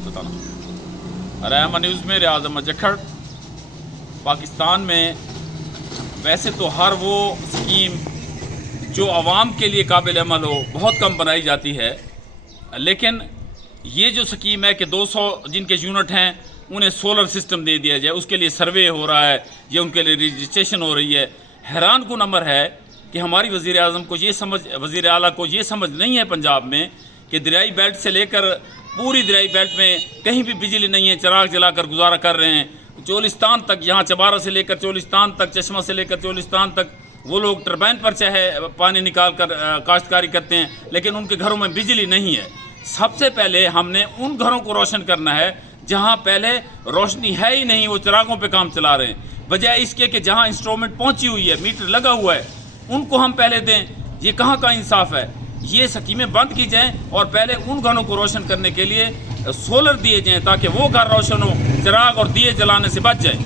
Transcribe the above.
جی بتانا رحمہ نیوز میں ریاض احمد جکھڑ۔ پاکستان میں ویسے تو ہر وہ اسکیم جو عوام کے لیے قابل عمل ہو بہت کم بنائی جاتی ہے، لیکن یہ جو اسکیم ہے کہ 200 جن کے یونٹ ہیں انہیں سولر سسٹم دے دیا جائے، اس کے لیے سروے ہو رہا ہے یا ان کے لیے رجسٹریشن ہو رہی ہے۔ حیران کن امر ہے کہ ہماری وزیر اعظم کو وزیر اعلیٰ کو یہ سمجھ نہیں ہے پنجاب میں کہ دریائی بیلٹ سے لے کر پوری دریائی بیلٹ میں کہیں بھی بجلی نہیں ہے، چراغ جلا کر گزارا کر رہے ہیں۔ چولستان تک، یہاں چبارہ سے لے کر چولستان تک، چشمہ سے لے کر چولستان تک وہ لوگ ٹربائن پر چاہے پانی نکال کر کاشتکاری کرتے ہیں، لیکن ان کے گھروں میں بجلی نہیں ہے۔ سب سے پہلے ہم نے ان گھروں کو روشن کرنا ہے جہاں پہلے روشنی ہے ہی نہیں، وہ چراغوں پہ کام چلا رہے ہیں، بجائے اس کے کہ جہاں انسٹرومنٹ پہنچی ہوئی ہے، میٹر لگا ہوا ہے، ان کو ہم پہلے دیں۔ یہ کہاں کا انصاف ہے؟ یہ سکیمیں بند کی جائیں اور پہلے ان گھروں کو روشن کرنے کے لیے سولر دیے جائیں تاکہ وہ گھر روشن ہو، چراغ اور دیے جلانے سے بچ جائیں۔